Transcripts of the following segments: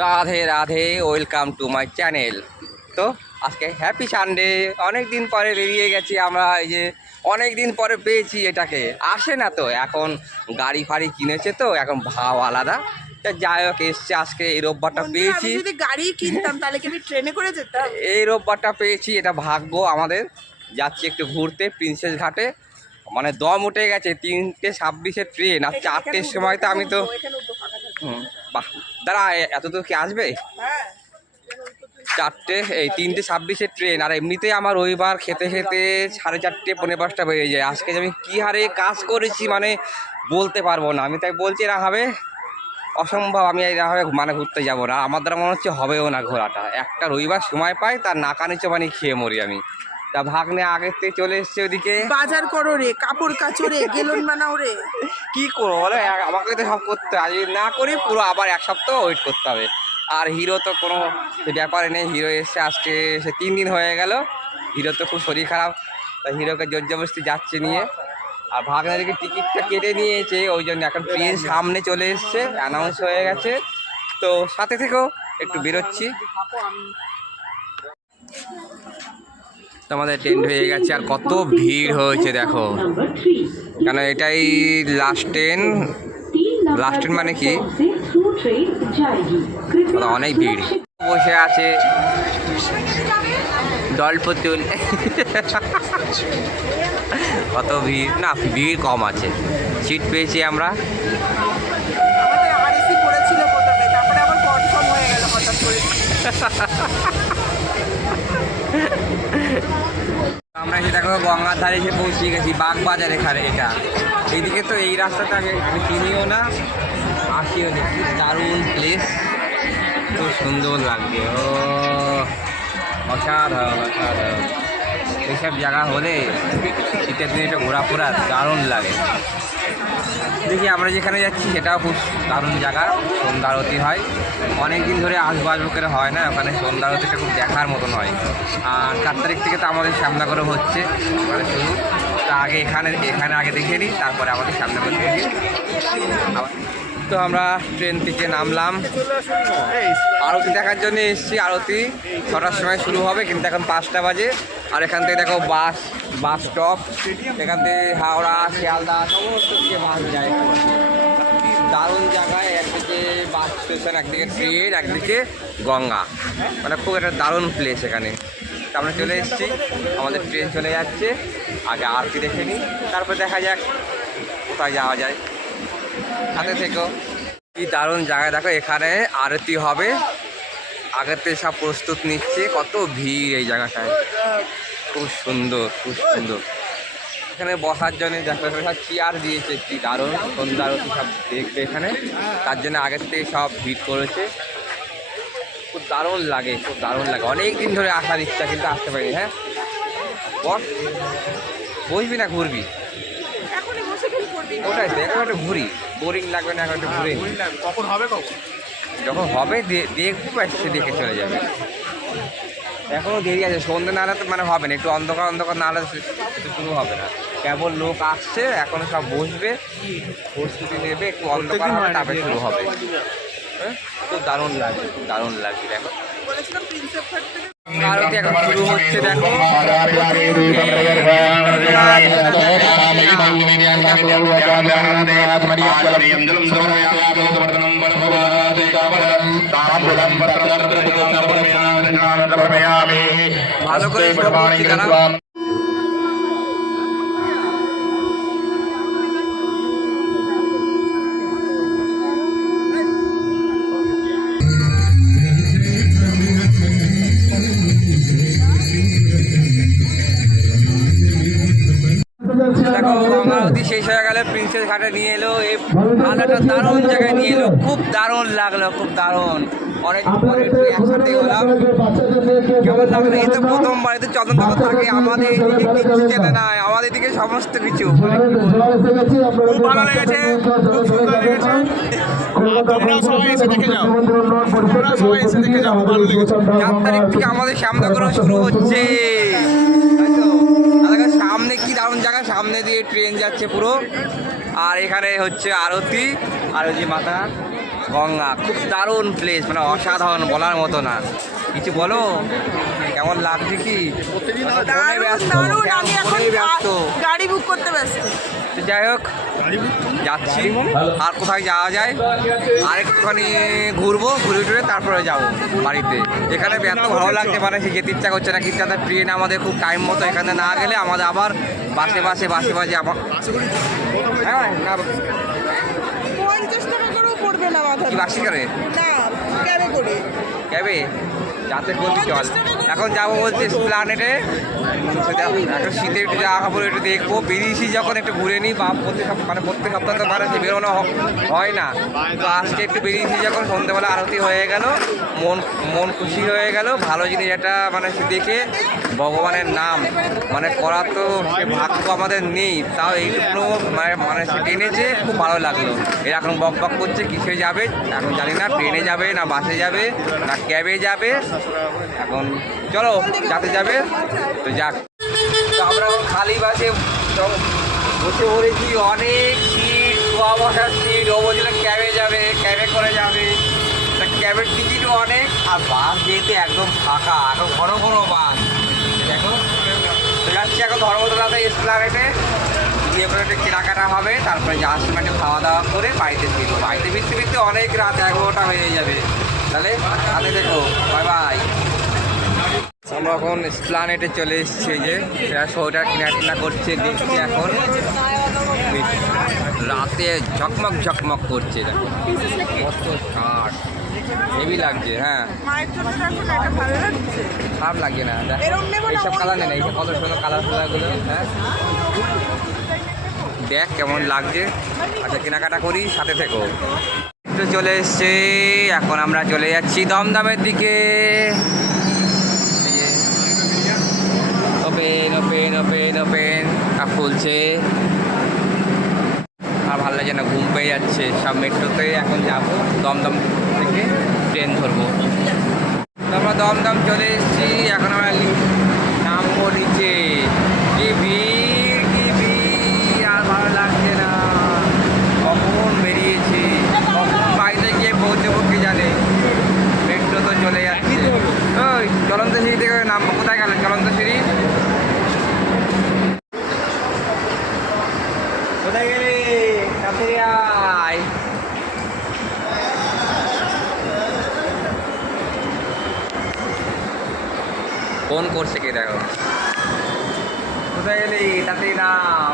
Radhe Radhe, welcome to my channel. তো আজকে happy Sunday. অনেক দিন পরে বেরিয়ে গেছি আমরা, এই যে অনেক দিন পরে পেয়েছি এটাকে। আসে না তো, এখন গাড়ি ফাড়ি কিনেছে তো এখন ভাব আলাদা। তা যাই হোক, এসছে আজকে। এই রোববারটা পেয়েছি। আমি যদি গাড়ি কিনতাম তাহলে কি আমি ট্রেনে করে যেতাম? এই রোববারটা পেয়েছি, এটা ভাগ্য আমাদের। যাচ্ছি একটু ঘুরতে প্রিন্সেস ঘাটে। মানে দম উঠে গেছে, 3:26-এর ট্রেন, আর 4টের সময় তো আমি তো বাহ, দাঁড়া, এত দূর কি আসবে? হ্যাঁ, 3:26-এর ট্রেন। আর এমনিতেই আমার রবিবার খেতে খেতে 4:30 4:45 বেজে যায়। আজকে যে আমি কী হারে কাজ করেছি মানে বলতে পারবো না। আমি তাই বলছি এরা হবে অসম্ভব, আমি এরাভাবে মানে ঘুরতে যাবো না। আমার দ্বারা মনে হচ্ছে হবেও না ঘোরাটা। একটা রবিবার সময় পাই, তার নাকানি চোবানি খেয়ে মরি আমি। তা ভাগ্নে আগের থেকে চলে এসছে ওদিকে। বাজার করো রে, কাপড় কাচো রে, গেলন বানাও রে। কী করবো বলো, আমাকে তো সব করতে হয়। যদি না করি পুরো আবার এক সপ্তাহ ওয়েট করতে হবে। আর হিরো তো কোনো ব্যাপারে নেই। হিরো এসছে আজকে, সে 3 দিন হয়ে গেল। হিরো তো খুব শরীর খারাপ, তাই হিরোকে জোর জবরদস্তি যাচ্ছে নিয়ে। আর ভাগনাদিকে টিকিটটা কেটে নিয়েছে, ওই জন্য এখন ট্রেন সামনে চলে এসছে, অ্যানাউন্স হয়ে গেছে। তো সাথে থেকেও একটু বেরোচ্ছি। তো আমাদের ট্রেন হয়ে গেছে, আর কত ভিড় হয়েছে দেখো। কেন এটাই লাস্ট ট্রেন। লাস্ট ট্রেন মানে কি, অনেক ভিড়। বসে আছে দলপতুল। কত ভিড়, না ভিড় কম আছে, সিট পেয়েছি আমরা। আমাদের আরএসি পড়েছিল প্রথমে, তারপরে আবার কনফার্ম হয়ে গেল হঠাৎ করে। আমরা এসে দেখো গঙ্গার ধারে এসে পৌঁছে গেছি, বাগবাজার এখানে। এটা এইদিকে তো এই রাস্তাটা আমি চিনিও না, আসিও নি। কি দারুণ প্লেস, খুব সুন্দর লাগবে। ও অসাধারণ অসাধারণ। এইসব জায়গা হলে শীতের দিনে এটা ঘোরাফোরা দারুণ লাগে। দেখি আমরা যেখানে যাচ্ছি সেটাও খুব দারুণ জায়গা, সন্ধ্যা আরতি হয়। অনেক দিন ধরে আসবো আসবো করে হয় না, ওখানে সন্ধ্যা আরতিটা খুব দেখার মতন হয়। আর 4 তারিখ থেকে তো আমাদের সামনে করে হচ্ছে মানে শুরু। তা আগে এখানে আগে দেখে নিই, তারপরে আমাদের সামনে করে দেখি। তো আমরা ট্রেন থেকে নামলাম, আরতি দেখার জন্য এসেছি। আরতি 6টার সময় শুরু হবে, কিন্তু এখন 5টা বাজে। আর এখান থেকে দেখো বাস স্টপ, এখান থেকে হাওড়া শিয়ালদা সমস্ত দিকে বাস যায়। দারুণ জায়গায়, একদিকে বাস স্টেশন, একদিকে ট্রেন, একদিকে গঙ্গা। মানে খুব একটা দারুণ প্লেস এখানে। তা আমরা চলে এসেছি, আমাদের ট্রেন চলে যাচ্ছে। আগে আরতি দেখে নিই, তারপর দেখা যাক কোথায় যাওয়া যায়। সাথে থেকেও কি দারুণ জায়গায় দেখো, এখানে আরতি হবে, আগের থেকে সব প্রস্তুত নিচ্ছে। কত ভিড় এই জায়গাটায়, খুব সুন্দর খুব সুন্দর। এখানে বসার জন্য দেখো সব চেয়ার দিয়েছে, কি দারুণ। সন্ধ্যা আরতি সব দেখবে এখানে, তার জন্য আগের থেকে সব ভিড় করেছে। খুব দারুণ লাগে, খুব দারুণ লাগে। অনেক দিন ধরে আসার ইচ্ছা, কিন্তু আসতে পারিনি। হ্যাঁ বস, বসবি না ঘুরবি? এখনই বসে কি করবি? ওটাই তো, এখন একটু ঘুরি, বোরিং লাগবে না? এখন একটু ঘুরে কখন হবে, যখন হবে দেখবে, সে দেখে চলে যাবে। এখনও দেরি আছে, সন্ধ্যে নাহলে তো মানে হবে না, একটু অন্ধকার অন্ধকার নাহলে শুরু হবে না। কেবল লোক আসছে, এখনো সব বসবে, প্রস্তুতি নেবে, একটু অন্ধকার হবে তারপরে শুরু হবে। হ্যাঁ, খুব দারুণ লাগবে, খুব দারুণ লাগবে। দেখো বলেছিলাম প্রিন্সেপ ঘাট থেকে আরতি এখন শুরু হচ্ছে, দেখো। ভালো করে দেখো গঙ্গা আরতি শেষ হয়ে গেলে প্রিন্সেস ঘাটে নিয়ে এলো। এই আলাটা দারুণ জায়গায় নিয়ে এলো, খুব দারুণ লাগলো, খুব দারুণ। অনেক পরে একটু একসাথে হলাম, কেমন লাগলো? এই তো প্রথমবার, এতে চন্দন দাদা থাকে, আমাদের এদিকে কিছু চেনে না, আমাদের এদিকে সমস্ত কিছু। খুব ভালো লেগেছে, খুব সুন্দর লেগেছে। তোমরাও সবাই এসে দেখে যাও, তোমরাও সবাই এসে দেখে যাও, ভালো লেগেছে। 4 তারিখ থেকে আমাদের সামনে করে শুরু হচ্ছে, তাই তো? আর সামনে কি দারুণ জায়গা, সামনে দিয়ে ট্রেন যাচ্ছে পুরো। আর এখানে হচ্ছে আরতি, আর ওই যে মাতা গঙ্গা খুব দারুণ প্লেস, মানে অসাধারণ, বলার মতো না। কিছু বলো, কেমন লাগছে কি? ফোনে ব্যস্ত, দারুণ, আমি এখন ফোনেই ব্যস্ত। গাড়ি বুক করতে ব্যস্ত। তো যাই হোক, যাচ্ছি। আর কোথায় যাওয়া যায়, আর একটুখানি ঘুরবো, ঘুরে টুরে তারপরে যাবো বাড়িতে। এখানে এত ভালো লাগছে, মানে সে যেতে ইচ্ছা করছে না, কিন্তু একটা ট্রেন আমাদের খুব টাইম মতো এখানে না গেলে আমাদের আবার বাসে আবার হ্যাঁ না 50 টাকা করেও পড়বে না মাথা কি বাসি করে না, ক্যাবে করে। যাবে যাতে করবি চল। এখন যাবো বলছে প্ল্যানেটে, এখন শীতে একটু জামা কাপড় একটু দেখবো, বেরিয়েছি যখন একটু ঘুরে নিই। বা প্রত্যেক সপ্তাহে তো মানে বেরোনো হয় না, তো আজকে একটু বেরিয়েছি যখন, সন্ধ্যেবেলা আরতি হয়ে গেল, মন খুশি হয়ে গেল। ভালো জিনিস এটা, মানে দেখে ভগবানের নাম মানে করা তো সে ভাগ্য আমাদের নেই, তাও এইটুকু মানে সে টেনেছে, খুব ভালো লাগলো। এরা এখন বক করছে কিসে যাবে, এখন জানি না ট্রেনে যাবে না বাসে যাবে না ক্যাবে যাবে। এখন চলো যাতে যাবে তো যাক। তো আমরা এখন খালি বাসে বসে পড়েছি, অনেক সিট, শোয়া বসার সিট। ও বলছিল ক্যাবে যাবে, ক্যাবে করে যাবে, তা ক্যাবের টিকিটও অনেক, আর বাস যেহেতু একদম ফাঁকা, এখন ঘন ঘন বাস। দেখো তো যাচ্ছি এখন ধর্মতলাতে এসপ্লানেটে, গিয়ে করে একটু কেনাকাটা হবে, তারপরে যাওয়ার সময় একটু খাওয়া দাওয়া করে বাড়িতে ফিরবো। বাড়িতে ফিরতে অনেক রাত 11টা হয়ে যাবে। তাহলে তাহলে দেখো, বাই বাই। আমরা এখন এসপ্লানেটে চলে এসেছি, যে সেটা শোটা কেনা করছে, দেখছি এখন রাতে ঝকমক করছে। দেখো কত কাঠ, হেভি লাগছে। হ্যাঁ মায়ের জন্য এখন এটা ভালো লাগছে। খারাপ লাগছে না, দেখ এরকম নেবো না, এইসব কালার নেই না, এইসব কত সুন্দর কালারগুলো। হ্যাঁ দেখ কেমন লাগছে। আচ্ছা কেনাকাটা করি, সাথে থেকো। তো চলে এসছে, এখন আমরা চলে যাচ্ছি দমদমের দিকে। ওপেন খুলছে, আর ভালো লাগছে না, ঘুম পেয়ে যাচ্ছে। সব মেট্রোতে এখন যাব, দমদম থেকে ট্রেন ধরবো। তো আমরা দমদম চলে এসেছি, এখন আমরা নামবো নিচে। কি ভিড়, আর ভালো লাগছে না। কখন বেরিয়েছি, কখন বাড়িতে গিয়ে পৌঁছবো কি জানে। মেট্রো তো চলে যাচ্ছে। ওই চলন্ত সিঁড়ি থেকে নামবো, কোথায় গেল চলন্ত সিঁড়ি? কোথায় গেলে? তাড়াতাড়ি আয়। ফোন করছে কে দেখো। কোথায় গেলি? তাড়াতাড়ি নাম।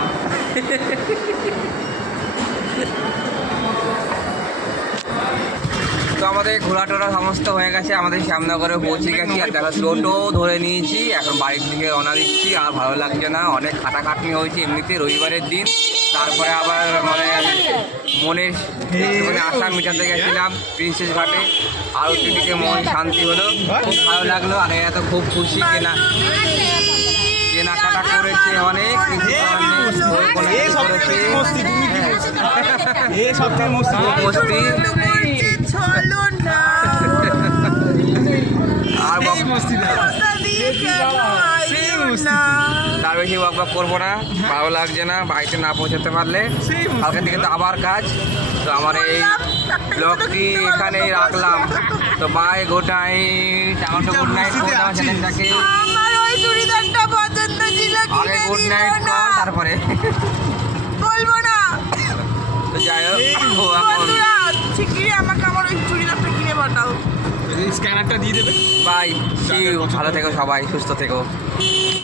তো আমাদের ঘোরাটোরা সমস্ত হয়ে গেছে, আমাদের শ্যামনগরে পৌঁছে গেছি। আর দেখো টোটো ধরে নিয়েছি, এখন বাড়ির দিকে রওনা দিচ্ছি। আর ভালো লাগছে না, অনেক খাটাখাটনি হয়েছে এমনিতে রবিবারের দিন। তারপরে আবার মানে মনের একটুখানি আশা মেটাতে গেছিলাম প্রিন্সেস ঘাটে, আর দিকে মন শান্তি হলো, খুব ভালো লাগলো। আর এরা তো খুব খুশি, কেনাকাটা করেছে অনেক কিছু, মস্তি। আর তার বেশি বক করবো না, ভালো লাগছে না বাড়িতে না পৌঁছাতে পারলে। কালকের দিকে তো আবার কাজ। তো আমার এই ব্লগটি এখানেই রাখলাম। তো বাই, গুড নাইট। আমার তো গুড নাইট চ্যানেলটাকে আগে গুড নাইট কর, তারপরে বলবো না। তো যাই হোক, বন্ধুরা শিগগিরই আমাকে আমার ওই চুড়িদারটা কিনে পাঠাও। স্ক্যানারটা দিয়ে দেবে। Bye, see you. ভালো থেকো সবাই, সুস্থ থেকো।